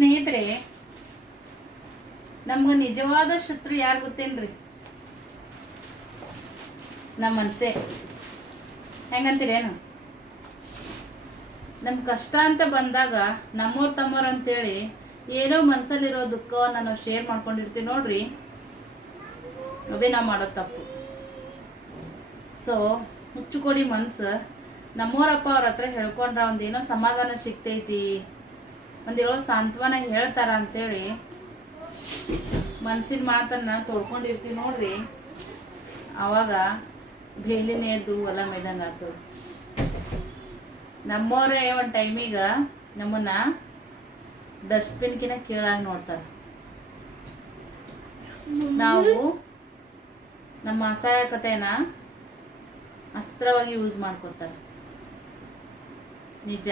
ಸ್ನೇಹಿತರೆ, ನಮ್ಗೆ ನಿಜವಾದ ಶತ್ರು ಯಾರು ಗೊತ್ತೇನ್ರಿ? ನಮ್ಮ ಮನಸ್ಸೇ. ಹೆಂಗಂತೀರೇನು? ನಮ್ಮ ಕಷ್ಟ ಅಂತ ಬಂದಾಗ ನಮ್ಮವ್ರು ತಮ್ಮವ್ರು ಅಂತೇಳಿ ಏನೋ ಮನಸ್ಸಲ್ಲಿರೋ ದುಃಖವನ್ನು ನಾವು ಶೇರ್ ಮಾಡ್ಕೊಂಡಿರ್ತೀವಿ ನೋಡ್ರಿ, ಅದೇ ನಾವು ಮಾಡೋ ತಪ್ಪು. ಸೊ ಹುಚ್ಚುಕೊಡಿ ಮನಸ್ಸು ನಮ್ಮವ್ರಪ್ಪ ಅವ್ರ ಹತ್ರ ಹೇಳ್ಕೊಂಡ್ರ ಒಂದೇನೋ ಸಮಾಧಾನ ಸಿಗ್ತೈತಿ, ಒಂದೇಳೋ ಸಾಂತ್ವನ ಹೇಳ್ತಾರ ಅಂತೇಳಿ ಮನ್ಸಿನ ಮಾತನ್ನ ತೊಳ್ಕೊಂಡಿರ್ತೀವಿ ನೋಡ್ರಿ, ಆವಾಗ ಬೇಲಿನೇ ಎದ್ದು ಹೊಲ ಮೇಯ್ದಂಗೆ ಆಗ್ತದೆ. ನಮ್ಮವರೇ ಒಂದು ಟೈಮಿಗೆ ನಮ್ಮನ್ನ ಡಸ್ಟ್ಬಿನ್ಕಿನ ಕೀಳಾಗಿ ನೋಡ್ತಾರೆ. ನಾವು ನಮ್ಮ ಅಸಹಾಯಕತೆನ ಅಸ್ತ್ರವಾಗಿ ಯೂಸ್ ಮಾಡ್ಕೊತಾರೆ. ನಿಜ.